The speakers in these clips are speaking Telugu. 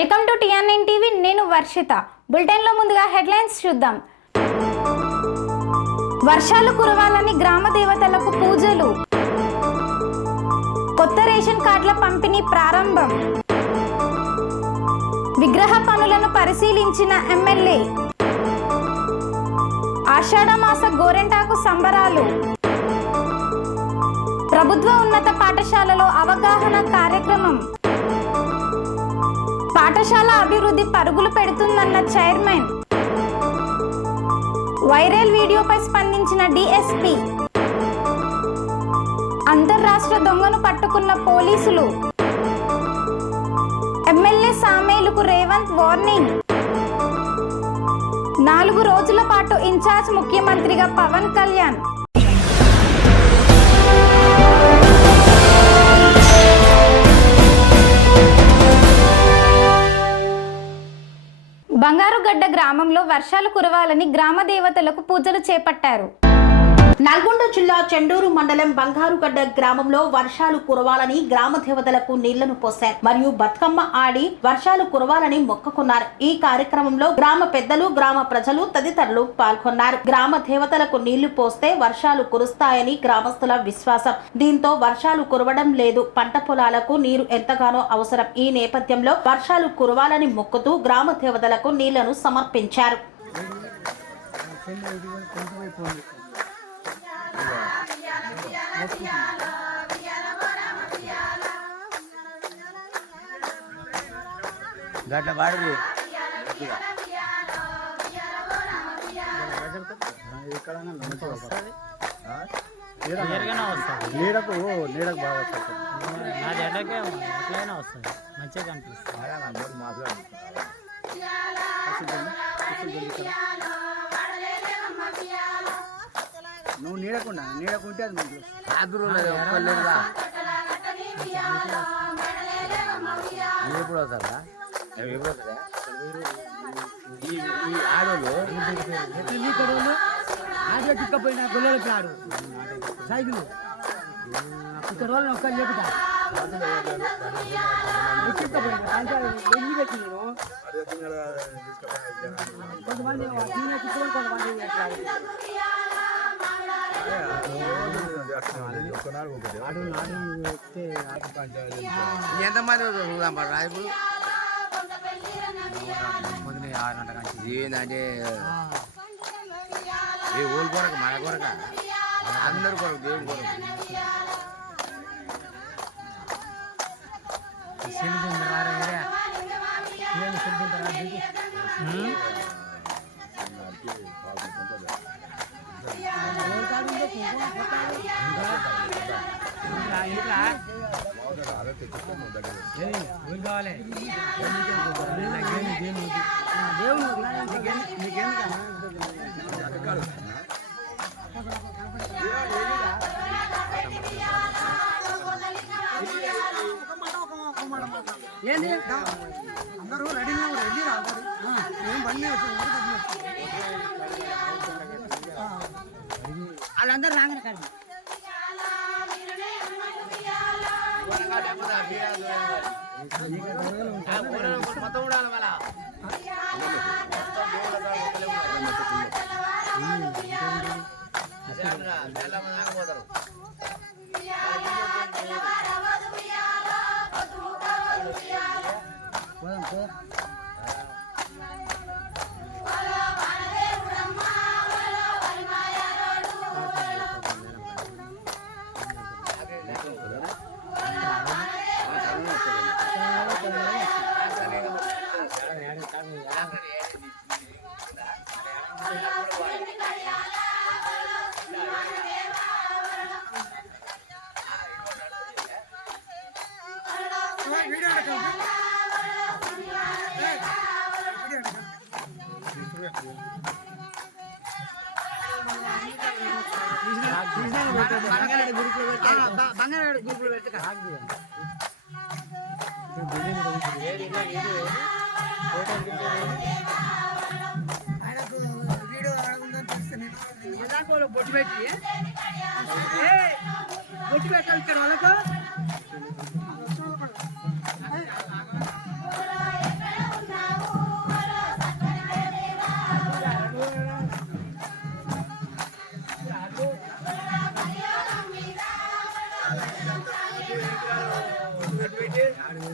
Welcome to TN9 TV. నేను వర్షిత. బులెటిన్లో ముందుగా హెడ్లైన్స్ చూద్దాం. వర్షాలు కురవాలని గ్రామ దేవతలకు పూజలు. కొత్త రేషన్ కార్డుల పంపిణీ ప్రారంభం. విగ్రహ పనులను పరిశీలించిన ఎమ్మెల్యే. ఆషాఢమాస గోరెంటాకు సంబరాలు. ప్రభుత్వ ఉన్నత పాఠశాలలో అవగాహన కార్యక్రమం. పాఠశాల అభివృద్ధి పరుగులు పెడుతుందన్న చైర్మన్. వైరల్ వీడియోపై స్పందించిన DSP. అంతర్రాష్ట్ర దొంగను పట్టుకున్న పోలీసులు. MLA సామేలుకు Revanth warning. 4 రోజుల పాటు ఇన్ఛార్జ్ ముఖ్యమంత్రిగా పవన్ కళ్యాణ్. బంగారుగడ్డ గ్రామంలో వర్షాలు కురవాలని గ్రామ దేవతలకు పూజలు చేపట్టారు. నల్గొండ జిల్లా చెండూరు మండలం బంగారుగడ్డ గ్రామంలో వర్షాలు కురవాలని గ్రామ దేవతలకు నీళ్లను పోశారు మరియు బతుకమ్మ ఆడి వర్షాలు కురవాలని మొక్కుకున్నారు. ఈ కార్యక్రమంలో గ్రామ పెద్దలు, గ్రామ ప్రజలు తదితరులు పాల్గొన్నారు. గ్రామ దేవతలకు నీళ్లు పోస్తే వర్షాలు కురుస్తాయని గ్రామస్తుల విశ్వాసం. దీంతో వర్షాలు కురవడం లేదు. పంట పొలాలకు నీరు ఎంతగానో అవసరం. ఈ నేపథ్యంలో వర్షాలు కురవాలని మొక్కుతూ గ్రామ దేవతలకు నీళ్లను సమర్పించారు. గడ్డ వాడి నీడకు బాగా వస్తుంది. నా జెండకే ఎట్లయినా వస్తుంది, మంచిగా కనిపిస్తుంది. నువ్వు నీడకుంటే అది మంచిగా ఎప్పుడు వస్తుందా? ఎప్పుడు వస్తుందా? ఈ ఆడోళ్ళు ఆటో చిక్కపోయినా గొల్లలకి ఆడు సైకిల్ ఇక్కడ వాళ్ళని ఒక్కరు చెప్తా ఎన్ని పెట్టి కొంతమంది ఎంతమంది రాయపుడు పొద్దున 6 గంటల నుంచి ఏంటంటే ఏ ఊరి కొరకు, మన కొరక, అందరి కొరకు, దేవుని కొరకు. కావాలి ఏంటి అందరూ రెడీ వెళ్ళి రావాలి. మేము బండి వాళ్ళందరూ రాగానే కానీ మొత్తం ఉండాలి. మళ్ళా ఆగిపోతారు. బంగారు గ్రూపులు పెట్టి బొట్టు పెట్టి బొట్టు పెట్టాలి ఇక్కడ వాళ్ళకు తుంగతుర్తి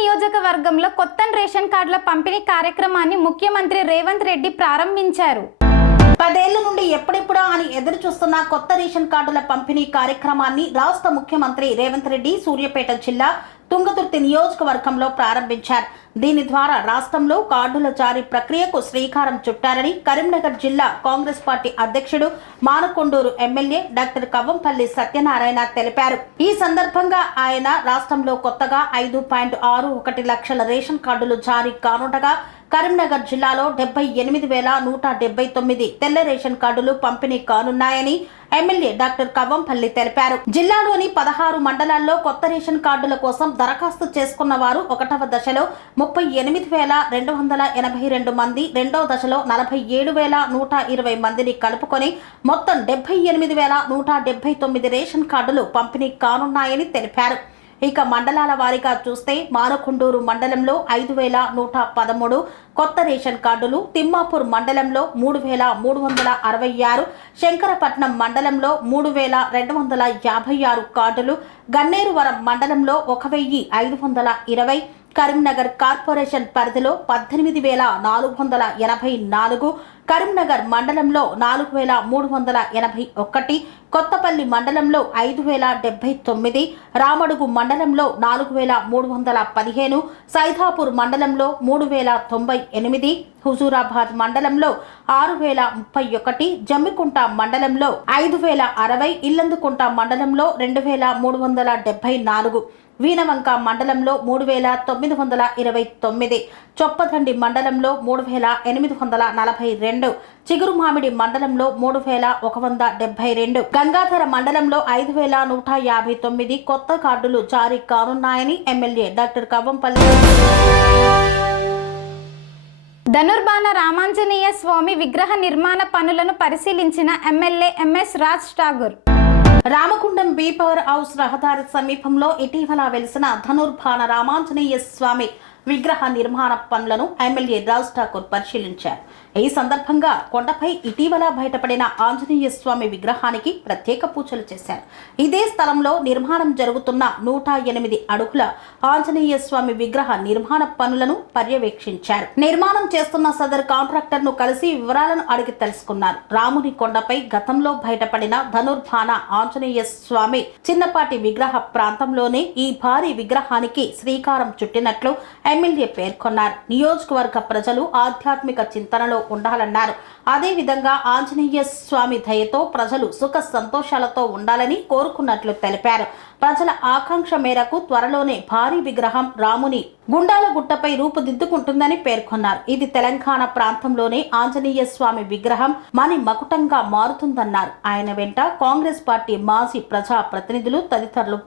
నియోజకవర్గంలో కొత్త రేషన్ కార్డుల పంపిణీ కార్యక్రమాన్ని ముఖ్యమంత్రి రేవంత్ రెడ్డి ప్రారంభించారు. 10 ఏళ్ల నుండి ఎప్పుడెప్పుడా అని ఎదురు చూస్తున్న కొత్త రేషన్ కార్డుల పంపిణీ కార్యక్రమాన్ని రాష్ట్ర ముఖ్యమంత్రి రేవంత్ రెడ్డి సూర్యాపేట జిల్లా తుంగతుర్తి నియోజకవర్గంలో ప్రారంభించారు. దీని ద్వారా రాష్ట్రంలో కార్డుల జారీ ప్రక్రియకు శ్రీకారం చుట్టారని కరీంనగర్ జిల్లా కాంగ్రెస్ పార్టీ అధ్యక్షుడు మానకొండూరు ఎమ్మెల్యే డాక్టర్ కవ్వంపల్లి సత్యనారాయణ తెలిపారు. ఈ సందర్భంగా ఆయన రాష్ట్రంలో కొత్తగా 5.61 లక్షల రేషన్ కార్డులు జారీ కానుండగా కరీంనగర్ జిల్లాలో 78,179 తెల్ల రేషన్ కార్డులు పంపిణీ కానున్నాయని ఎమ్మెల్యే డాక్టర్ కవ్వంపల్లి తెలిపారు. జిల్లాలోని 16 మండలాల్లో కొత్త రేషన్ కార్డుల కోసం దరఖాస్తు చేసుకున్న వారు 1వ దశలో 38,282 మంది, 2వ దశలో 47,120 మందిని కలుపుకొని మొత్తం 78,179 రేషన్ కార్డులు పంపిణీ కానున్నాయని తెలిపారు. ఇక మండలాల వారీగా చూస్తే మానకొండూరు మండలంలో 5,113 కొత్త రేషన్ కార్డులు, తిమ్మాపూర్ మండలంలో 3,366, శంకరపట్నం మండలంలో 3,256 కార్డులు, గన్నేరువరం మండలంలో 1,520, కరీంనగర్ కార్పొరేషన్ పరిధిలో 18,484, కరీంనగర్ మండలంలో 4,381, కొత్తపల్లి మండలంలో 5,079, రామడుగు మండలంలో 4,315, సైదాపూర్ మండలంలో 3,098, హుజూరాబాద్ మండలంలో 6,031, జమ్మికుంట మండలంలో 5,060, ఇల్లందుకుంట మండలంలో 2,374, వీనవంక మండలంలో 3,929, చొప్పదండి మండలంలో 3,842, చిగురుమామిడి మండలంలో 3,172, గంగాధర మండలంలో 5,159 కొత్త కార్డులు జారీ కానున్నాయని ఎమ్మెల్యే డాక్టర్ కవ్వంపల్లి. ధనుర్బాణ రామాంజనేయ స్వామి విగ్రహ నిర్మాణ పనులను పరిశీలించిన MLA MS Raj Thakur. Ramagundam B power house రహదారి సమీపంలో ఇటీవల వెలిసిన ధనుర్బాణ రామాంజనేయ స్వామి విగ్రహ నిర్మాణ పనులను ఎమ్మెల్యే రాజ్ ఠాకూర్ పరిశీలించారు. ఈ సందర్భంగా కొండపై ఇటీవల బయటపడిన ఆంజనేయ స్వామి విగ్రహానికి ప్రత్యేక పూజలు చేశారు. ఇదే స్థలంలో నిర్మాణం జరుగుతున్న 108 అడుగుల ఆంజనేయ స్వామి విగ్రహ నిర్మాణ పనులను పర్యవేక్షించారు. నిర్మాణం చేస్తున్న సదర్ కాంట్రాక్టర్ ను కలిసి వివరాలను అడిగి తెలుసుకున్నారు. రాముని కొండపై గతంలో బయటపడిన ధనుర్బాణ ఆంజనేయ స్వామి చిన్నపాటి విగ్రహ ప్రాంతంలోనే ఈ భారీ విగ్రహానికి శ్రీకారం చుట్టినట్లు ఎమ్మెల్యే పేర్కొన్నారు. నియోజకవర్గ ప్రజలు ఆధ్యాత్మిక చింతనలో ఉండాలన్నారు. అదేవిధంగా ఆంజనేయ స్వామి దయతో ప్రజలు సుఖ సంతోషాలతో ఉండాలని కోరుకున్నట్లు తెలిపారు. ప్రజల ఆకాంక్ష మేరకు త్వరలోనే భారీ విగ్రహం రాముని గుండాలగుట్టపై రూపుదిద్దుకుంటుందని పేర్కొన్నారు. ఇది తెలంగాణ ప్రాంతంలోనే ఆంజనేయ స్వామి విగ్రహం మణి మకుటంగా మారుతుందన్నారు. ఆయన వెంట కాంగ్రెస్ పార్టీ మాజీ ప్రజా ప్రతినిధులు తదితరులు.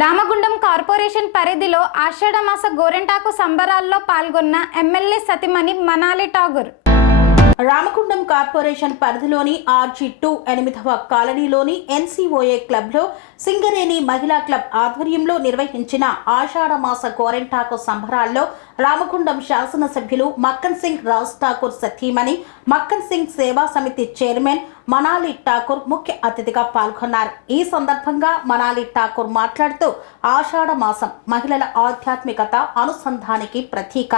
రామగుండం కార్పొరేషన్ పరిధిలో ఆషాఢమాస గోరెంటాకు సంబరాల్లో పాల్గొన్న ఎమ్మెల్యే సతిమణి మనాలి ఠాగూర్. రామగుండం కార్పొరేషన్ పరిధిలోని RG2 8వ కాలనీలోని NCOA క్లబ్లో సింగరేణి మహిళా క్లబ్ ఆధ్వర్యంలో నిర్వహించిన ఆషాఢమాస గోరెంటాకు సంబరాల్లో రామగుండం శాసనసభ్యులు మక్కన్ సింగ్ రాజ్ ఠాకూర్ సతీమణి మక్కన్ సింగ్ సేవా సమితి చైర్మన్ మనాలి ఠాకూర్ ముఖ్య అతిథిగా పాల్గొన్నారు. ఈ సందర్భంగా మనాలి ఠాకూర్ మాట్లాడుతూ ఆషాఢ మాసం మహిళల ఆధ్యాత్మికత అనుసంధానికి ప్రతీక.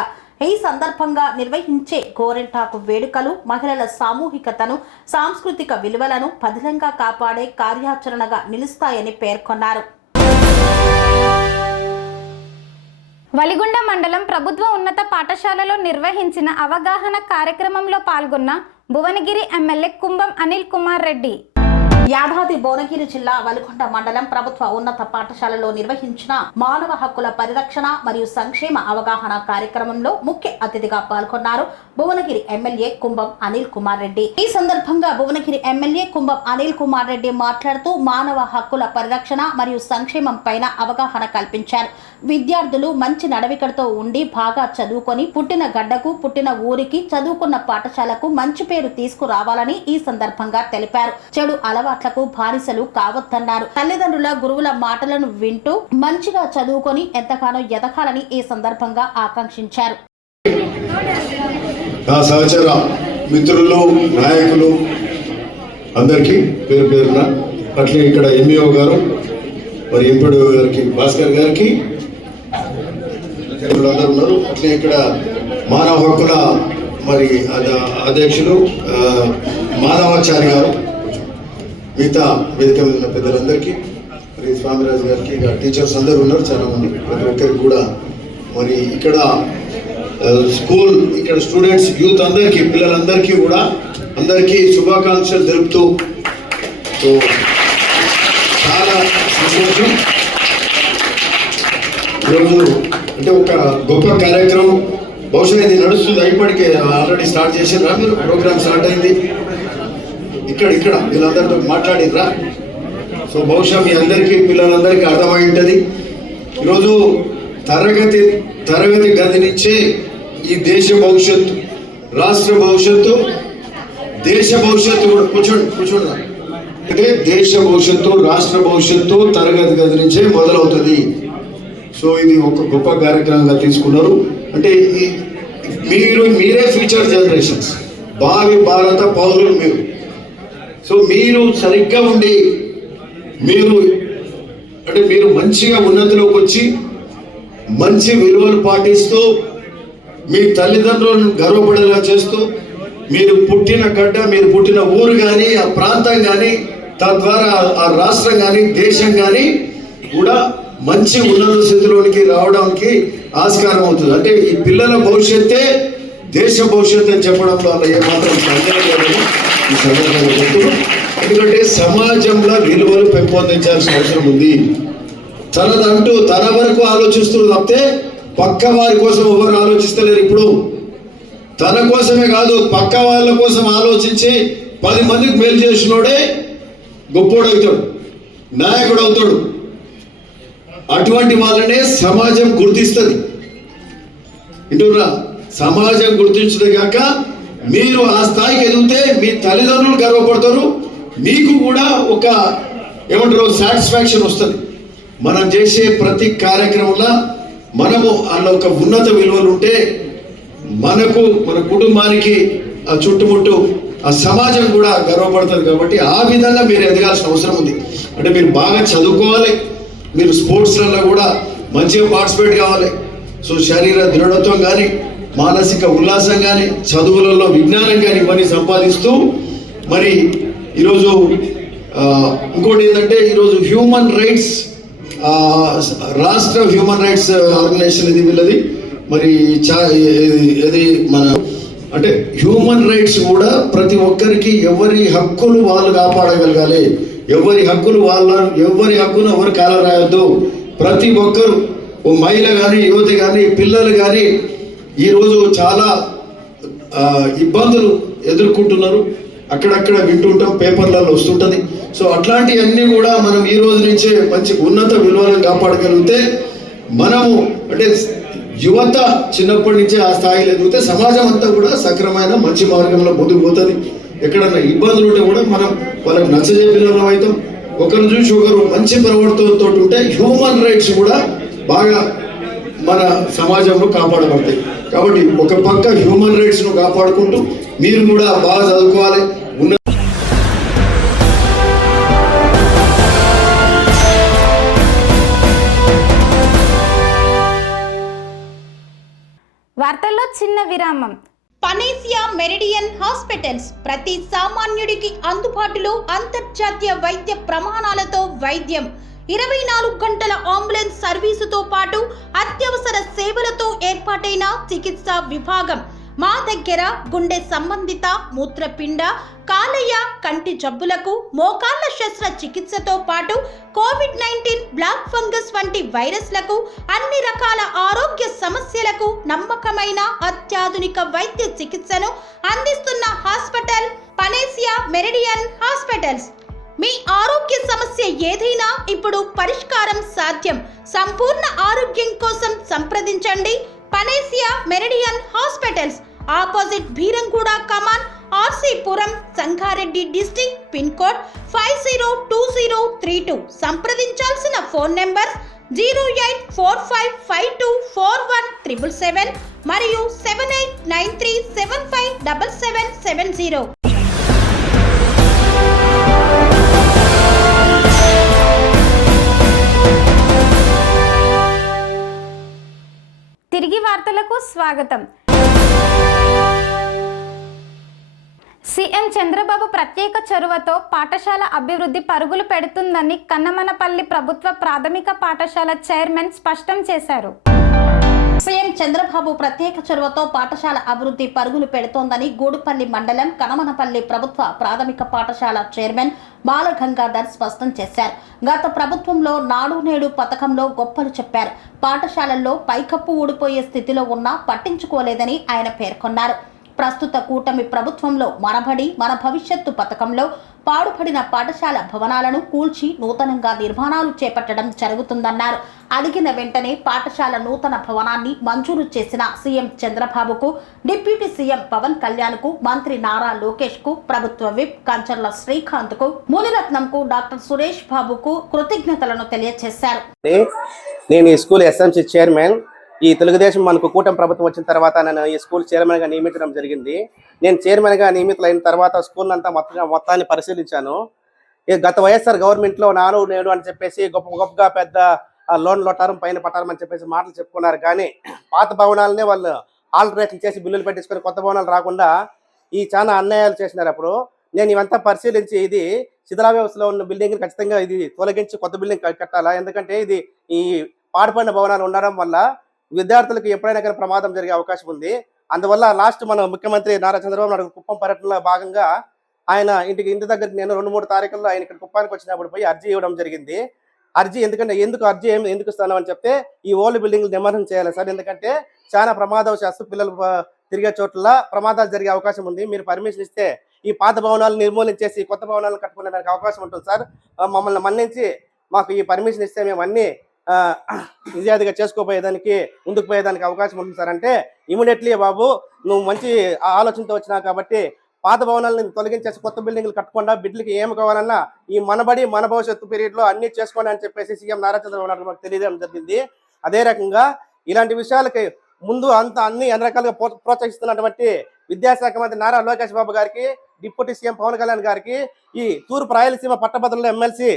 ఈ సందర్భంగా నిర్వహించే గోరెంటాకు వేడుకలు మహిళల సామూహికతను, సాంస్కృతిక విలువలను పదిలంగా కాపాడే కార్యాచరణగా నిలుస్తాయని పేర్కొన్నారు. వలిగొండ మండలం ప్రభుత్వ ఉన్నత పాఠశాలలో నిర్వహించిన అవగాహన కార్యక్రమంలో పాల్గొన్న భువనగిరి ఎమ్మెల్యే కుంభం అనిల్ కుమార్ రెడ్డి. యాదాద్రి భువనగిరి జిల్లా వలిగొండ మండలం ప్రభుత్వ ఉన్నత పాఠశాలలో నిర్వహించిన మానవ హక్కుల పరిరక్షణ మరియు సంక్షేమ అవగాహన కార్యక్రమంలో ముఖ్య అతిథిగా పాల్గొన్నారు భువనగిరి ఎమ్మెల్యే కుంభం అనిల్ కుమార్ రెడ్డి. ఈ సందర్భంగా భువనగిరి ఎమ్మెల్యే కుంభం అనిల్ కుమార్ రెడ్డి మాట్లాడుతూ మానవ హక్కుల పరిరక్షణ మరియు సంక్షేమం పైన అవగాహన కల్పించారు. విద్యార్థులు మంచి నడవికడతో ఉండి బాగా చదువుకొని పుట్టిన గడ్డకు, పుట్టిన ఊరికి, చదువుకున్న పాఠశాలకు మంచి పేరు తీసుకురావాలని ఈ సందర్భంగా తెలిపారు. చెడు అలవాటు అలవాట్లకు బానిసలు కావద్దన్నారు. తల్లిదండ్రుల గురువుల మాటలను వింటూ మంచిగా చదువుకొని ఎంతగానో ఎదగాలని ఈ సందర్భంగా ఆకాంక్షించారు. నా సహచర మిత్రులు, నాయకులు అందరికీ పేరు పేరున, అట్లే ఇక్కడ ఎంఈఓ గారు, మరి ఎంపీడీఓ గారికి, భాస్కర్ గారికి అందరూ ఉన్నారు. అట్లే ఇక్కడ మానవ హక్కుల మరి అధ్యక్షులు మాధవాచారి గారు, మిగతా వేదిక మీద ఉన్న పెద్దలందరికీ, మరి స్వామిరాజు గారికి, టీచర్స్ అందరూ ఉన్నారు చాలా మంది. ప్రతి ఒక్కరికి కూడా మరి ఇక్కడ స్కూల్, ఇక్కడ స్టూడెంట్స్, యూత్ అందరికీ, పిల్లలందరికీ కూడా అందరికీ శుభాకాంక్షలు తెలుపుతూ చాలా సంతోషం. ఈరోజు అంటే ఒక గొప్ప కార్యక్రమం, బహుశా ఇది నడుస్తుంది, ఇప్పటికే ఆల్రెడీ స్టార్ట్ చేసినరా మీరు? ప్రోగ్రామ్ స్టార్ట్ అయింది ఇక్కడ వీళ్ళందరితో మాట్లాడినరా? సో బహుశా మీ అందరికీ, పిల్లలందరికీ అర్థమై ఉంటుంది. ఈరోజు తరగతి గది నుంచే ఈ దేశ భవిష్యత్తు, రాష్ట్ర భవిష్యత్తు, దేశ భవిష్యత్తు కూడా కూర్చోండి అంటే దేశ భవిష్యత్తు, రాష్ట్ర భవిష్యత్తు తరగతి గది నుంచే మొదలవుతుంది. సో ఇది ఒక గొప్ప కార్యక్రమంగా తీసుకున్నారు. అంటే మీరే ఫ్యూచర్ జనరేషన్స్, భావి భారత పౌరులు మీరు. సో మీరు సరిగ్గా ఉండి మీరు మంచిగా ఉన్నతిలోకి వచ్చి మంచి విలువలు పాటిస్తూ మీ తల్లిదండ్రులను గర్వపడేలా చేస్తూ, మీరు పుట్టిన గడ్డ, మీరు పుట్టిన ఊరు కానీ, ఆ ప్రాంతం కానీ, తద్వారా ఆ రాష్ట్రం కానీ, దేశం కానీ కూడా మంచి ఉన్నత స్థితిలోనికి రావడానికి ఆస్కారం అవుతుంది. అంటే ఈ పిల్లల భవిష్యత్తే దేశ భవిష్యత్తు అని చెప్పడం వల్ల ఏమాత్రం సందేహం లేదని ఈ సందర్భంగా చెప్తున్నాను. ఎందుకంటే సమాజంలో విలువలు పెంపొందించాల్సిన అవసరం ఉంది. తనదంటూ తన వరకు ఆలోచిస్తున్నారు తప్పితే పక్క వారి కోసం ఎవరు ఆలోచిస్తలేరు. ఇప్పుడు తన కోసమే కాదు, పక్క వాళ్ళ కోసం ఆలోచించి 10 మందికి మేలు చేసినోడే గొప్పోడు అవుతాడు, నాయకుడు అవుతాడు. అటువంటి వాళ్ళనే సమాజం గుర్తిస్తుంది. ఇంటురా, సమాజం గుర్తించడే కాక మీరు ఆ స్థాయికి ఎదిగితే మీ తల్లిదండ్రులు గర్వపడతారు, మీకు కూడా ఒక సాటిస్ఫాక్షన్ వస్తుంది. మనం చేసే ప్రతి కార్యక్రమంలో మనము అలా ఒక ఉన్నత విలువలు ఉంటే మనకు, మన కుటుంబానికి, ఆ చుట్టుముట్టు ఆ సమాజం కూడా గర్వపడుతుంది. కాబట్టి ఆ విధంగా మీరు ఎదగాల్సిన అవసరం ఉంది. అంటే మీరు బాగా చదువుకోవాలి, మీరు స్పోర్ట్స్లలో కూడా మంచిగా పార్టిసిపేట్ కావాలి. సో శరీర దృఢత్వం కానీ, మానసిక ఉల్లాసం కానీ, చదువులలో విజ్ఞానం కానీ ఇవన్నీ సంపాదిస్తూ మరి ఈరోజు ఇంకోటి ఏంటంటే, ఈరోజు హ్యూమన్ రైట్స్ రాష్ట్ర హ్యూమన్ రైట్స్ ఆర్గనైజేషన్ ఇది వీళ్ళది. మరి ఇది మన అంటే హ్యూమన్ రైట్స్ కూడా ప్రతి ఒక్కరికి ఎవరి హక్కులు వాళ్ళు కాపాడగలగాలి. ఎవరి హక్కును ఎవరు కాలరాయొద్దు. ప్రతి ఒక్కరు, ఓ మహిళ కానీ, యువతి కానీ, పిల్లలు కానీ ఈరోజు చాలా ఇబ్బందులు ఎదుర్కొంటున్నారు. అక్కడక్కడ వింటుంటాం, పేపర్లలో వస్తుంటుంది. సో అట్లాంటివన్నీ కూడా మనం ఈ రోజు నుంచే మంచి ఉన్నత విలువలను కాపాడగలిగితే, మనము అంటే యువత చిన్నప్పటి నుంచే ఆ స్థాయిలో ఎదిగితే సమాజం అంతా కూడా సక్రమైన మంచి మార్గంలో ముందుకు పోతుంది. ఎక్కడన్నా ఇబ్బందులు ఉంటే కూడా మనం వాళ్ళకి నచ్చజెప్పిన వాళ్ళం అవుతాం. ఒకరు చూసి ఒకరు మంచి ప్రవర్తనతో ఉంటే హ్యూమన్ రైట్స్ కూడా బాగా మన సమాజంలో కాపాడబడతాయి. కాబట్టి ఒక పక్క హ్యూమన్ రైట్స్ను కాపాడుకుంటూ మీరు కూడా బాగా చదువుకోవాలి. వార్తల్లో చిన్న విరామం. పనేసియా మెరిడియన్ హాస్పిటల్స్ ప్రతి సామాన్యుడికి అందుబాటులో అంతర్జాతీయ వైద్య ప్రమాణాలతో వైద్యం, 24 గంటల అంబులెన్స్ సర్వీసుతో పాటు అత్యవసర సేవలతో ఏర్పాటైన చికిత్సా విభాగం. మా దగ్గర గుండె సంబంధిత, మూత్రపిండ, కాలేయ, కంటి జబ్బులకు, మోకాళ్ల శస్త్ర చికిత్సతో పాటు కోవిడ్-19, బ్లాక్ ఫంగస్ వంటి వైరస్లకు, అన్ని రకాల ఆరోగ్య సమస్యలకు నమ్మకమైన అత్యాధునిక వైద్య చికిత్సను అందిస్తున్న హాస్పిటల్ పనేసియా మెరిడియన్ హాస్పిటల్స్. మీ ఆరోగ్య సమస్య ఏదైనా ఇప్పుడు పరిష్కారం సాధ్యం. సంపూర్ణ ఆరోగ్యం కోసం సంప్రదించండి Panacea Meridian hospitals, opposite Bheeramguda Kaman, RC Puram, Sangareddy district, pin code 502032. సంప్రదించాల్సిన ఫోన్ నెంబర్ 0845524177 మరియు 7893757770. తిరిగి వార్తలకు స్వాగతం. సీఎం చంద్రబాబు ప్రత్యేక చొరవతో పాఠశాల అభివృద్ధి పరుగులు పెడుతుందని కన్నమనపల్లి ప్రభుత్వ ప్రాథమిక పాఠశాల చైర్మన్ స్పష్టం చేశారు. సీఎం చంద్రబాబు ప్రత్యేక చొరవతో పాఠశాల అభివృద్ధి పరుగులు పెడుతోందని గూడుపల్లి మండలం కనమనపల్లి ప్రభుత్వ ప్రాథమిక పాఠశాల చైర్మన్ బాలగంగాధర్ స్పష్టం చేశారు. గత ప్రభుత్వంలో నాడు నేడు పథకంలో గొప్పలు చెప్పారు. పాఠశాలల్లో పైకప్పు ఊడిపోయే స్థితిలో ఉన్నా పట్టించుకోలేదని ఆయన పేర్కొన్నారు. ప్రస్తుత కూటమి ప్రభుత్వంలో మనబడి మన భవిష్యత్తు పథకంలో పాడుపడిన పాఠశాల భవనాలను కూల్చి నూతనంగా నిర్మాణాలు చేపట్టడం జరుగుతుందన్నారు. అడిగిన వెంటనే పాఠశాల నూతన భవనాన్ని మంజూరు చేసిన సీఎం చంద్రబాబుకు, డిప్యూటీ సీఎం పవన్ కళ్యాణ్ కు, మంత్రి నారా లోకేష్ కు, ప్రభుత్వ విప్ కంచర్ల శ్రీకాంత్ కు, మునిరత్నంకు, డాక్టర్ సురేష్ బాబుకు కృతజ్ఞతలను తెలియజేశారు. నేను ఈ స్కూల్ ఎస్ఎంసీ చైర్మన్. ఈ తెలుగుదేశం మనకు కూటమి ప్రభుత్వం వచ్చిన తర్వాత నేను ఈ స్కూల్ చైర్మన్గా నియమించడం జరిగింది. నేను చైర్మన్గా నియమితులైన తర్వాత స్కూల్ అంతా మొత్తాన్ని పరిశీలించాను. గత వైఎస్ఆర్ గవర్నమెంట్లో నాడు నేడు అని చెప్పేసి గొప్పగా పెద్ద లోన్ లొట్టారం పైన పట్టారం అని చెప్పేసి మాటలు చెప్పుకున్నారు. కానీ పాత భవనాలనే వాళ్ళు ఆల్టరేషన్ చేసి బిల్లులు పెట్టించుకొని కొత్త భవనాలు రాకుండా ఈ చాలా అన్యాయాలు చేసినారు. అప్పుడు నేను ఇవంతా పరిశీలించి ఇది శిథిలావస్థలో ఉన్న బిల్డింగ్ ఖచ్చితంగా ఇది తొలగించి కొత్త బిల్డింగ్ కట్టాలా, ఎందుకంటే ఇది ఈ పాడుపడిన భవనాలు ఉండడం వల్ల విద్యార్థులకు ఎప్పుడైనా కానీ ప్రమాదం జరిగే అవకాశం ఉంది. అందువల్ల లాస్ట్ మన ముఖ్యమంత్రి నారా చంద్రబాబు నాయుడు కుప్పం పర్యటనలో భాగంగా ఆయన ఇంటి దగ్గరికి నేను 2-3 తారీఖుల్లో ఆయన ఇక్కడ కుప్పానికి వచ్చినప్పుడు పోయి అర్జీ ఇవ్వడం జరిగింది. అర్జీ ఎందుకు ఇస్తాను అని చెప్తే ఈ ఓల్డ్ బిల్డింగ్ నిర్మాణం చేయాలి సార్, ఎందుకంటే చాలా ప్రమాదవశాత్తు పిల్లలు తిరిగే చోట్ల ప్రమాదాలు జరిగే అవకాశం ఉంది. మీరు పర్మిషన్ ఇస్తే ఈ పాత భవనాలను నిర్మూలించేసి కొత్త భవనాలను కట్టుకునే దానికి అవకాశం ఉంటుంది సార్. మమ్మల్ని మన్నించి మాకు ఈ పర్మిషన్ ఇస్తే మేము అన్ని నిజాయితీగా చేసుకోపోయేదానికి ముందుకు పోయేదానికి అవకాశం ఉంటుంది సార్ అంటే, ఇమీడియట్లీ బాబు నువ్వు మంచి ఆలోచనతో వచ్చినావు కాబట్టి పాత భవనాలను తొలగించేసి కొత్త బిల్డింగ్లు కట్టకుండా బిడ్డలకి ఏమి కావాలన్నా ఈ మనబడి మన భవిష్యత్తు పీరియడ్లో అన్ని చేసుకోండి అని చెప్పేసి సీఎం నారా చంద్రబాబు నాయుడు మాకు తెలియజేయడం జరిగింది. అదే రకంగా ఇలాంటి విషయాలకి ముందు అన్ని రకాలుగా ప్రోత్సహిస్తున్నటువంటి విద్యాశాఖ మంత్రి నారా లోకేష్ బాబు గారికి, డిప్యూటీ సీఎం పవన్ కళ్యాణ్ గారికి, ఈ తూర్పు రాయలసీమ పట్టభద్రుల ఎమ్మెల్సీ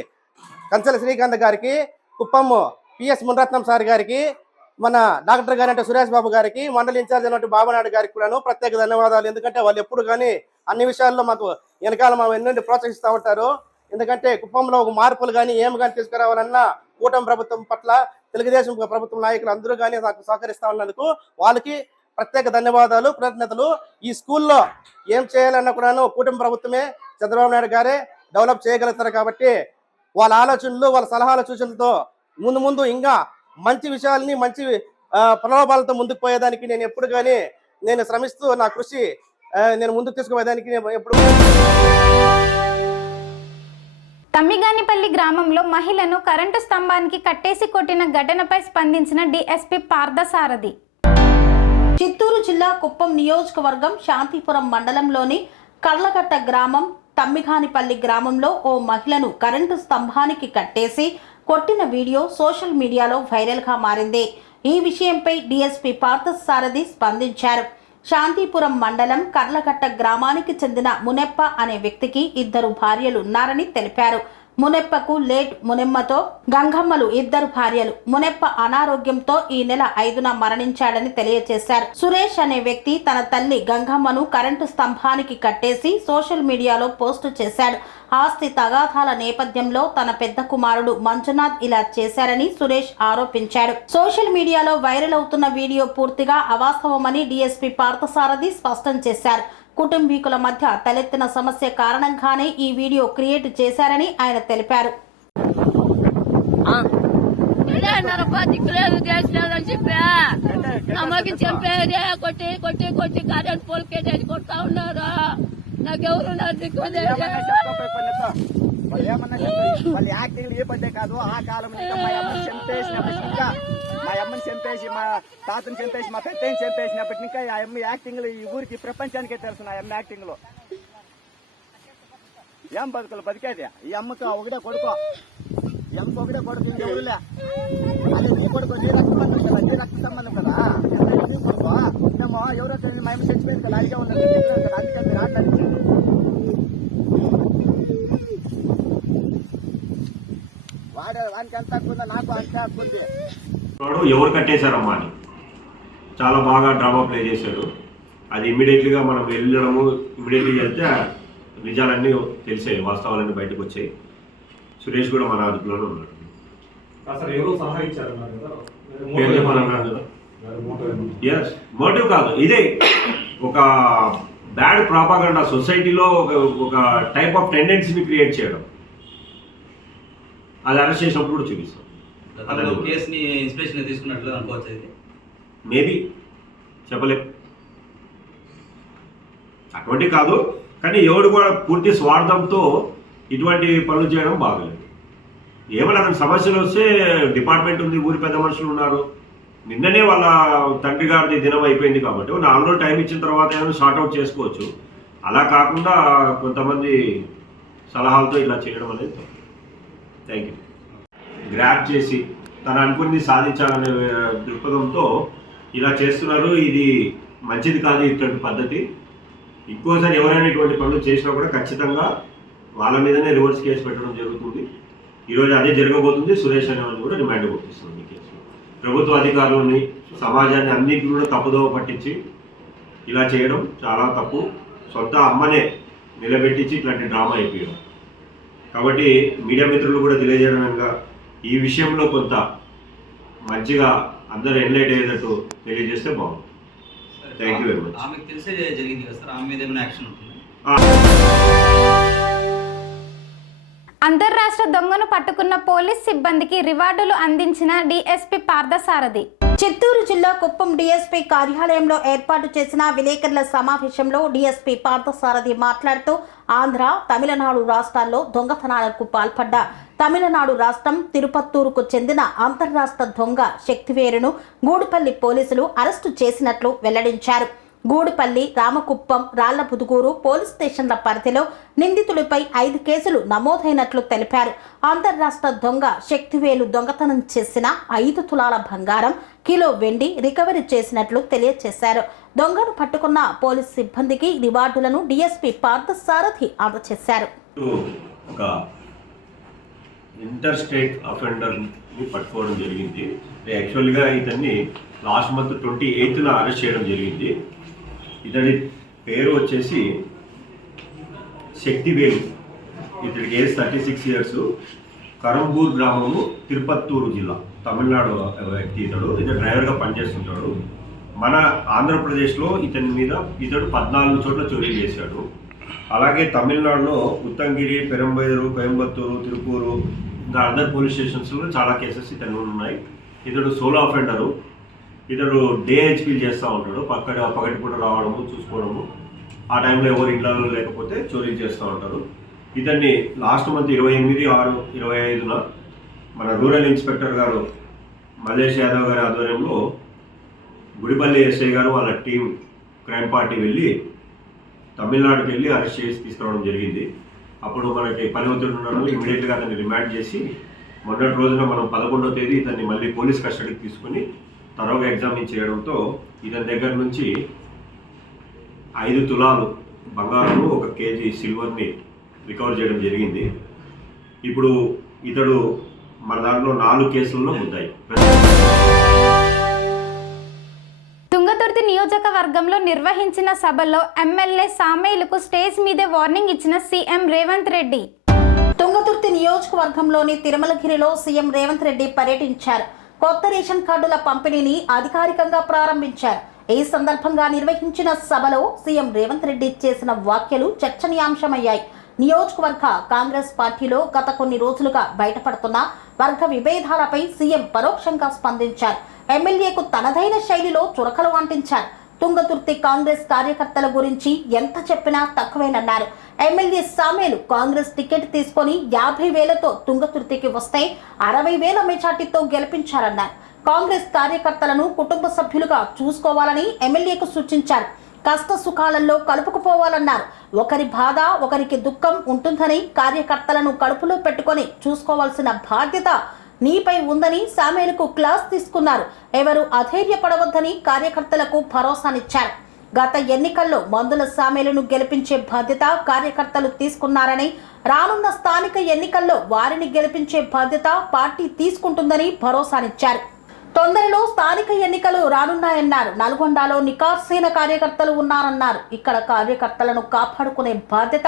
కంచెల శ్రీకాంత్ గారికి, కుప్పం పిఎస్ మునిరత్నం సార్ గారికి, మన డాక్టర్ గారి అంటే సురేష్ బాబు గారికి, మండలి ఇన్ఛార్జ్ అయినటువంటి బాబునాయుడు గారికి కూడాను ప్రత్యేక ధన్యవాదాలు. ఎందుకంటే వాళ్ళు ఎప్పుడు కానీ అన్ని విషయాల్లో మాకు వెనకాల మా ఎన్నో ప్రోత్సహిస్తూ ఉంటారు. ఎందుకంటే కుప్పంలో ఒక మార్పులు కానీ ఏమి కానీ తీసుకురావాలన్నా కూటమి ప్రభుత్వం పట్ల తెలుగుదేశం ప్రభుత్వం నాయకులు అందరూ కానీ నాకు సహకరిస్తా ఉన్నందుకు వాళ్ళకి ప్రత్యేక ధన్యవాదాలు, కృతజ్ఞతలు. ఈ స్కూల్లో ఏం చేయాలన్నా కూడాను కూటమి ప్రభుత్వమే, చంద్రబాబు నాయుడు గారే డెవలప్ చేయగలుగుతారు. కాబట్టి వాళ్ళ ఆలోచనలు, వాళ్ళ సలహాల సూచనలతో ముందు ఇంకా మంచి విషయాలని, మంచి ప్రలోభాలతో ముందుకు పోయేదానికి నేను ఎప్పుడు కానీ నేను శ్రమిస్తూ నా కృషి నేను ముందుకు తీసుకుపోయేదానికి నేను ఎప్పుడు. తమ్మిగానిపల్లి గ్రామంలో మహిళను కరెంటు స్తంభానికి కట్టేసి కొట్టిన ఘటనపై స్పందించిన డీఎస్పీ పార్థసారథి. చిత్తూరు జిల్లా కుప్పం నియోజకవర్గం శాంతిపురం మండలంలోని కర్లగట్ట గ్రామం తమ్మిగానిపల్లి గ్రామంలో ఓ మహిళను కరెంటు స్తంభానికి కట్టేసి కొట్టిన వీడియో సోషల్ మీడియాలో వైరల్గా మారింది. ఈ విషయంపై డీఎస్పీ పార్థసారథి స్పందించారు. శాంతిపురం మండలం కర్లగట్ట గ్రామానికి చెందిన మునెప్ప అనే వ్యక్తికి 2 భార్యలు ఉన్నారని తెలిపారు. మునెప్పకు లేట్ మునెమ్మతో గంగమ్మలు 2 భార్యలు. మునెప్ప అనారోగ్యంతో ఈ నెల 5న మరణించాడని తెలియజేశారు. సురేష్ అనే వ్యక్తి తన తల్లి గంగమ్మను కరెంటు స్తంభానికి కట్టేసి సోషల్ మీడియాలో పోస్టు చేశాడు. ఆస్తి తగాదాల నేపథ్యంలో తన పెద్ద కుమారుడు మంజునాథ్ ఇలా చేశారని సురేష్ ఆరోపించాడు. సోషల్ మీడియాలో వైరల్ అవుతున్న వీడియో పూర్తిగా అవాస్తవమని డీఎస్పీ పార్థసారథి స్పష్టం చేశారు. కుటుంబీకుల మధ్య తలెత్తిన సమస్య కారణంగానే ఈ వీడియో క్రియేట్ చేశారని ఆయన తెలిపారు. నాకెవరు నా దిక్కు వాళ్ళు ఏమన్నా చెప్పారు, వాళ్ళ యాక్టింగ్ ఏ పడ్డే కాదు. ఆ కాలంలో ఇంకా మా అమ్మని చంపేసినప్పటి ఇంకా మా అమ్మని చంపేసి మా తాతను చంపేసి మా పెద్దని చంపేసినప్పటి ఇంకా ఆ అమ్మ యాక్టింగ్లు ఈ ఊరికి ప్రపంచానికే తెలుసు. ఆ అమ్మ యాక్టింగ్ లో ఏం బతుకులు బతికేది. ఈ అమ్మకు ఒకటే కొడుకు, ఈ అమ్మకు ఒకటే కొడుకు, ఇంకెవరులే. అది నీ కొడుకు, నీ రక్త సంబంధం కదా, నీ రక్త సంబంధం కదా. నీ కొడుకు ఏమో ఎవరో తెలియదు, మా అమ్మ చచ్చిపోయింది కదా, అడిగే ఉన్నది కదా, అందుకే మీరు ఆటలాడించారు. వానికి ఎంత హక్కు ఉందో నాకు అంతే హక్కు ఉంది. ఎవరు కట్టేశారమ్మా అని చాలా బాగా డ్రామా ప్లే చేశాడు. అది ఇమ్మీడియట్లీగా మనం వెళ్ళడము, ఇమ్మీడియట్లీగా వెళ్తే నిజాలన్నీ తెలిసాయి, వాస్తవాలన్నీ బయటకు వచ్చాయి. సురేష్ కూడా మన అదుపులోనే ఉన్నాడు. ఎస్, మోటివ్ కాదు, ఇదే ఒక బ్యాడ్ ప్రాపగండా సొసైటీలో ఒక టైప్ ఆఫ్ టెండెన్సీని క్రియేట్ చేయడం. అది అరెస్ట్ చేసినప్పుడు కూడా చూపిస్తాం. కేసుని ఇన్స్పిరేషన్ తీసుకున్నట్లు అనుకోవచ్చు. మేబీ చెప్పలేం, అటువంటి కాదు. కానీ ఎవడు కూడా పూర్తి స్వార్థంతో ఇటువంటి పనులు చేయడం బాగలేదు. ఏమైనా సమస్యలు వస్తే డిపార్ట్మెంట్ ఉంది, ఊరి పెద్ద మనుషులు ఉన్నారు. నిన్ననే వాళ్ళ తండ్రి గారిది దినం అయిపోయింది కాబట్టి 4 రోజులు టైం ఇచ్చిన తర్వాత ఏమైనా షార్ట్అవుట్ చేసుకోవచ్చు. అలా కాకుండా కొంతమంది సలహాలతో ఇలా చేయడం అనేది థ్యాంక్ యూ. గ్రాప్ చేసి తను అనుకుని సాధించాలనే దృక్పథంతో ఇలా చేస్తున్నారు. ఇది మంచిది కాదు ఇటువంటి పద్ధతి. ఇంకోసారి ఎవరైనా ఇటువంటి పనులు చేసినా కూడా ఖచ్చితంగా వాళ్ళ మీదనే రివర్స్ కేసు పెట్టడం జరుగుతుంది. ఈరోజు అదే జరగబోతుంది. సురేష్ అనే వాళ్ళు కూడా రిమాండ్ పంపిస్తుంది ఈ కేసులో. ప్రభుత్వ అధికారులని, సమాజాన్ని అన్నింటినీ కూడా తప్పుదోవ పట్టించి ఇలా చేయడం చాలా తప్పు. సొంత అమ్మనే నిలబెట్టించి ఇట్లాంటి డ్రామా అయిపోయాం. కాబట్టి మీడియా మిత్రులు కూడా తెలియజేయడంగా ఈ విషయంలో కొంత మంచిగా అందరూ ఎన్లైట్ అయ్యేటట్టు తెలియజేస్తే బాగుంది. Thank you very much. ఆమెకు తెలిసే జరిగింది కదా సార్, ఆమె మీద ఏమైనా యాక్షన్ ఉంటుంది? అంతర్రాష్ట్ర దొంగను పట్టుకున్న పోలీస్ సిబ్బందికి రివార్డులు అందించిన డీఎస్పీ పార్థసారథి. చిత్తూరు జిల్లా కుప్పం డీఎస్పీ కార్యాలయంలో ఏర్పాటు చేసిన విలేకరుల సమావేశంలో డీఎస్పీ పార్థసారథి మాట్లాడుతూ ఆంధ్ర, తమిళనాడు రాష్ట్రాల్లో దొంగతనాలకు పాల్పడ్డ తమిళనాడు రాష్ట్రం తిరుపత్తూరుకు చెందిన అంతర్రాష్ట్ర దొంగ శక్తివేరును గూడుపల్లి పోలీసులు అరెస్టు చేసినట్లు వెల్లడించారు. గూడుపల్లి, రామకుప్పం, రాళ్లబుదుగూరు పోలీస్ స్టేషన్ల పరిధిలో నిందితుడిపై 5 కేసులు నమోదైనట్లు తెలిపారు. అంతర్రాష్ట్ర దొంగ శక్తివేలు దొంగతనం చేసిన 5 తులాల బంగారం, కిలో వెండి రికవరీ చేసినట్లు తెలియజేశారు. దొంగను పట్టుకున్న పోలీస్ సిబ్బందికి రివార్డులను డీఎస్పీ పార్థసారథి అందజేశారు. ఇంటర్ స్టేట్ అఫెండర్ని పట్టుకోవడం జరిగింది. యాక్చువల్గా ఇతన్ని లాస్ట్ మంత్ 28న అరెస్ట్ చేయడం జరిగింది. ఇతడి పేరు వచ్చేసి శక్తివేలు. ఇతడికి ఏజ్ 36 ఇయర్స్. కరంబూర్ గ్రామము, తిరుపత్తూరు జిల్లా, తమిళనాడు వ్యక్తి. ఇతడు డ్రైవర్గా పనిచేస్తుంటాడు. మన ఆంధ్రప్రదేశ్లో ఇతడు 14 చోట్ల చోరీ చేశాడు. అలాగే తమిళనాడులో ఉత్తంగిరి, పెరంబైరు, కోయంబత్తూరు, తిరుపూరు, ఇంకా అదర్ పోలీస్ స్టేషన్స్లో చాలా కేసెస్ ఇతను ఉన్నాయి. ఇతడు సోలో అఫెండరు. ఇతడు డే హెచ్పీలు చేస్తూ ఉంటాడు. పగటిపూట రావడము, చూసుకోవడము, ఆ టైంలో ఎవరు ఇంట్లో లేకపోతే చోరీ చేస్తూ ఉంటారు. ఇతన్ని లాస్ట్ మంత్ 28/6/25న మన రూరల్ ఇన్స్పెక్టర్ గారు మల్లేష్ యాదవ్ గారి ఆధ్వర్యంలో గుడిపల్లి ఎస్ఐ గారు వాళ్ళ టీం క్రైమ్ పార్టీ వెళ్ళి తమిళనాడుకి వెళ్ళి అరెస్ట్ చేసి తీసుకురావడం జరిగింది. అప్పుడు మనకి పని ఒత్తిడి ఉండడం వల్ల ఇమీడియట్గా అతన్ని రిమాండ్ చేసి మొన్నటి రోజున మనం 11వ తేదీ ఇతన్ని మళ్ళీ పోలీస్ కస్టడీకి తీసుకుని తరోగా ఎగ్జామిన్ చేయడంతో ఇతని దగ్గర నుంచి 5 తులాలు బంగారం, 1 కేజీ సిల్వర్ని రికవర్ చేయడం జరిగింది. ఇప్పుడు ఇతడు మన దాంట్లో 4 కేసుల్లో ముద్దాయి. తుంగతుర్తి నియోజకవర్గంలో నిర్వహించిన సభలో ఎమ్మెల్యే సామేలుకు స్టేజ్ మీదే వార్నింగ్ ఇచ్చిన సీఎం రేవంత్ రెడ్డి. తుంగతుర్తి నియోజకవర్గంలోని తిరుమలగిరిలో సీఎం రేవంత్ రెడ్డి పర్యటించారు. కొత్త రేషన్ కార్డుల పంపిణీని అధికారికంగా ప్రారంభించారు. ఈ సందర్భంగా నిర్వహించిన సభలో సీఎం రేవంత్ రెడ్డి చేసిన వ్యాఖ్యలు చర్చనీయాంశమయ్యాయి. నియోజకవర్గ కాంగ్రెస్ పార్టీలో గత కొన్ని రోజులుగా బయటపడుతున్న వర్గ విభేదాలపై సీఎం పరోక్షంగా స్పందించారు. ఎమ్మెల్యేకు తనదైన శైలిలో చురకలు అంటించారు. తుంగతుర్తి కాంగ్రెస్ కార్యకర్తల గురించి ఎంత చెప్పినా తక్కువేనన్నారు. ఎమ్మెల్యే సామేలు కాంగ్రెస్ టికెట్ తీసుకొని 50,000తో తుంగతుర్తికి వస్తే 60,000 మెజార్టీతో గెలిపించారన్నారు. కాంగ్రెస్ కార్యకర్తలను కుటుంబ సభ్యులుగా చూసుకోవాలని ఎమ్మెల్యేకు సూచించారు. కష్ట సుఖాలలో కలుపుకుపోవాలన్నారు. ఒకరి బాధ ఒకరికి దుఃఖం ఉంటుందని కార్యకర్తలను కడుపులో పెట్టుకొని చూసుకోవాల్సిన బాధ్యత నీపై ఉందని సామేలుకు క్లాస్ తీసుకున్నారు. ఎవరు అధైర్యపడవద్దని కార్యకర్తలకు భరోసానిచ్చారు. గత ఎన్నికల్లో మందుల సామేలును గెలిపించే బాధ్యత కార్యకర్తలు తీసుకున్నారని, రానున్న స్థానిక ఎన్నికల్లో వారిని గెలిపించే బాధ్యత పార్టీ తీసుకుంటుందని భరోసానిచ్చారు. తొందరలో స్థానిక ఎన్నికలు రానున్నాయన్నారు. నల్గొండలో నికార్సైన కార్యకర్తలు ఉన్నారన్నారు. ఇక్కడ కార్యకర్తలను కాపాడుకునే బాధ్యత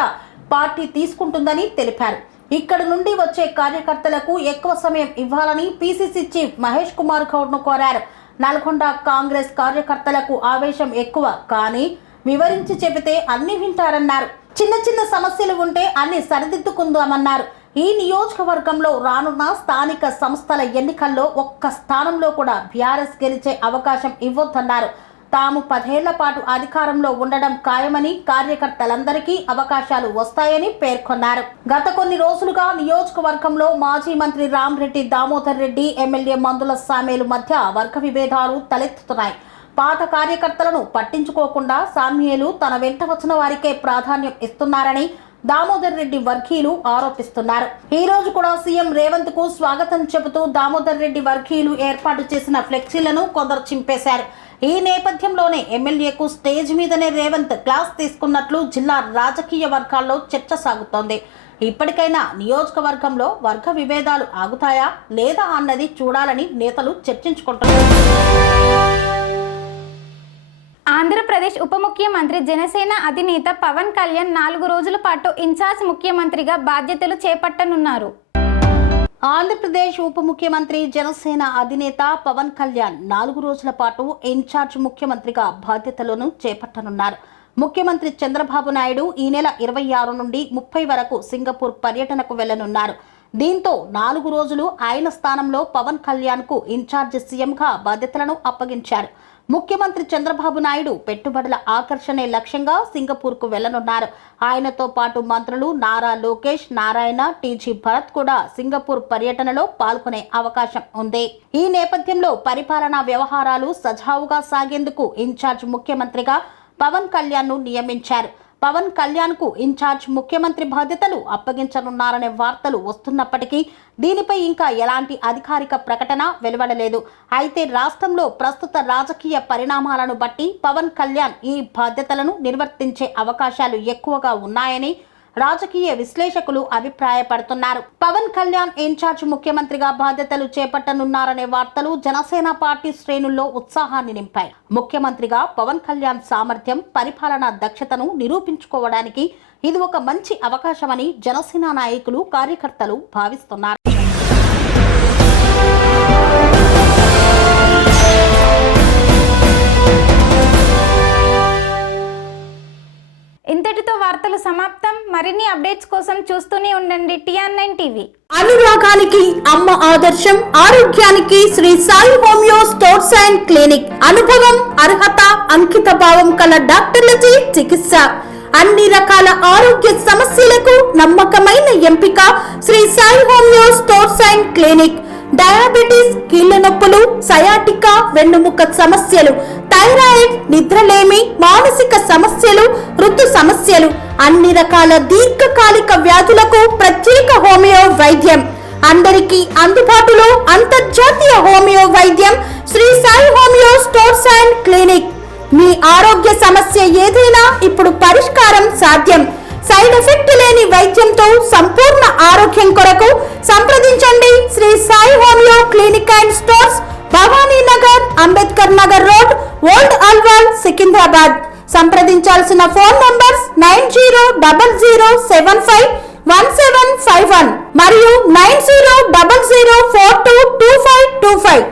పార్టీ తీసుకుంటుందని తెలిపారు. ఇక్కడ నుండి వచ్చే కార్యకర్తలకు ఎక్కువ సమయం ఇవ్వాలని పిసిసి చీఫ్ మహేష్ కుమార్ గౌడ్ను కోరారు. నల్గొండ కాంగ్రెస్ కార్యకర్తలకు ఆవేశం ఎక్కువ, కానీ వివరించి చెబితే అన్ని వింటారన్నారు. చిన్న చిన్న సమస్యలు ఉంటే అన్ని సరిదిద్దుకుందామన్నారు. ఈ నియోజకవర్గంలో రానున్న స్థానిక సంస్థల ఎన్నికల్లో ఒక్క స్థానంలో కూడా బీఆర్ఎస్ గెలిచే అవకాశం ఇవ్వొద్దన్నారు. తాము 10 ఏళ్ల పాటు అధికారంలో ఉండడం ఖాయమని, కార్యకర్తలందరికీ అవకాశాలు వస్తాయని పేర్కొన్నారు. గత కొన్ని రోజులుగా నియోజకవర్గంలో మాజీ మంత్రి రామరెడ్డి దామోదర్ రెడ్డి, ఎమ్మెల్యే మందుల సామేలు మధ్య వర్గ విభేదాలు తలెత్తుతున్నాయి. పాత కార్యకర్తలను పట్టించుకోకుండా సామ్యేలు తన వెంట వచ్చిన వారికే ప్రాధాన్యం ఇస్తున్నారని దామోదర్ రెడ్డి వర్గీయులు ఆరోపిస్తున్నారు. ఈ రోజు కూడా సీఎం రేవంత్ కు స్వాగతం చెబుతూ దామోదర్ రెడ్డి వర్గీయులు ఏర్పాటు చేసిన ఫ్లెక్సీలను కొందరు చింపేశారు. ఈ నేపథ్యంలోనే ఎమ్మెల్యేకు స్టేజ్ మీదనే రేవంత్ క్లాస్ తీసుకున్నట్లు జిల్లా రాజకీయ వర్గాల్లో చర్చ సాగుతోంది. ఇప్పటికైనా నియోజకవర్గంలో వర్గ విభేదాలు ఆగుతాయా లేదా అన్నది చూడాలని నేతలు చర్చించుకుంటున్నారు. ఆంధ్రప్రదేశ్ ఉప ముఖ్యమంత్రి జనసేన అధినేత పవన్ కళ్యాణ్ 4 రోజుల పాటు ఇన్ఛార్జ్ ముఖ్యమంత్రిగా బాధ్యతలు చేపట్టనున్నారు. ఆంధ్రప్రదేశ్ ఉప ముఖ్యమంత్రి జనసేన అధినేత పవన్ కళ్యాణ్ 4 రోజుల పాటు ఇన్ఛార్జ్ ముఖ్యమంత్రిగా బాధ్యతలను చేపట్టనున్నారు. ముఖ్యమంత్రి చంద్రబాబు నాయుడు ఈ నెల 26 నుండి 30 వరకు సింగపూర్ పర్యటనకు వెళ్లనున్నారు. దీంతో 4 రోజులు ఆయన స్థానంలో పవన్ కళ్యాణ్ కు ఇన్ఛార్జ్ సీఎంగా బాధ్యతలను అప్పగించారు. ముఖ్యమంత్రి చంద్రబాబు నాయుడు పెట్టుబడుల ఆకర్షణే లక్ష్యంగా సింగపూర్కు వెళ్లనున్నారు. ఆయనతో పాటు మంత్రులు నారా లోకేష్, నారాయణ, టీజీ భరత్ కూడా సింగపూర్ పర్యటనలో పాల్గొనే అవకాశం ఉంది. ఈ నేపథ్యంలో పరిపాలనా వ్యవహారాలు సజావుగా సాగేందుకు ఇన్ఛార్జ్ ముఖ్యమంత్రిగా పవన్ కళ్యాణ్ ను నియమించారు. పవన్ కళ్యాణ్ కు ఇన్ఛార్జ్ ముఖ్యమంత్రి బాధ్యతలు అప్పగించనున్నారనే వార్తలు వస్తున్నప్పటికీ దీనిపై ఇంకా ఎలాంటి అధికారిక ప్రకటన వెలువడలేదు. అయితే రాష్ట్రంలో ప్రస్తుత రాజకీయ పరిణామాలను బట్టి పవన్ కళ్యాణ్ ఈ బాధ్యతలను నిర్వర్తించే అవకాశాలు ఎక్కువగా ఉన్నాయని రాజకీయ విశ్లేషకులు అభిప్రాయపడుతున్నారు. పవన్ కళ్యాణ్ ఇన్ఛార్జ్ ముఖ్యమంత్రిగా బాధ్యతలు చేపట్టనున్నారనే వార్తలు జనసేన పార్టీ శ్రేణుల్లో ఉత్సాహాన్ని నింపాయి. ముఖ్యమంత్రిగా పవన్ కళ్యాణ్ సామర్థ్యం, పరిపాలనా దక్షతను నిరూపించుకోవడానికి ఇది ఒక మంచి అవకాశమని జనసేన నాయకులు, కార్యకర్తలు భావిస్తున్నారు. ఇంతటితో వార్తలు సమాప్తం. మరిన్ని అప్డేట్స్ కోసం చూస్తూనే ఉండండి TR9 టీవీ. అనురాగానికి అమ్మ ఆదర్శం, ఆరోగ్యానికి Shri Sai homeo stores and clinic. అనుభవం, అర్హత, అంకిత భావం కల డాక్టర్లచే చికిత్స. అన్ని రకాల ఆరోగ్య సమస్యలకు నమ్మకమైన ఎంపిక Shri Sai homeo stores and clinic. Diabetes, కీళ్ల నొప్పులు, సయాటికా, వెన్నుముక సమస్యలు, థైరాయిడ్, నిద్రలేమి, మానసిక సమస్యలు, ఋతు సమస్యలు, అన్ని రకాల దీర్ఘకాలిక వ్యాధులకు ప్రత్యేక హోమియో వైద్యం. అందరికీ అందుబాటులో అంతర్జాతీయ హోమియో వైద్యం Shri Sai homeo stores and clinic. మీ ఆరోగ్య సమస్య ఏదైనా ఇప్పుడు పరిష్కారం సాధ్యం. సైడ్ ఎఫెక్ట్ లేని వైద్యంతో సంపూర్ణ ఆరోగ్యం కొరకు సంప్రదించండి Shri Sai homeo clinic and stores, Bhavani Nagar, Ambedkar Nagar road, old Alwal, Secunderabad. సంప్రదించాల్సిన ఫోన్ నంబర్స్ 9000751751 మరియు 9000422525.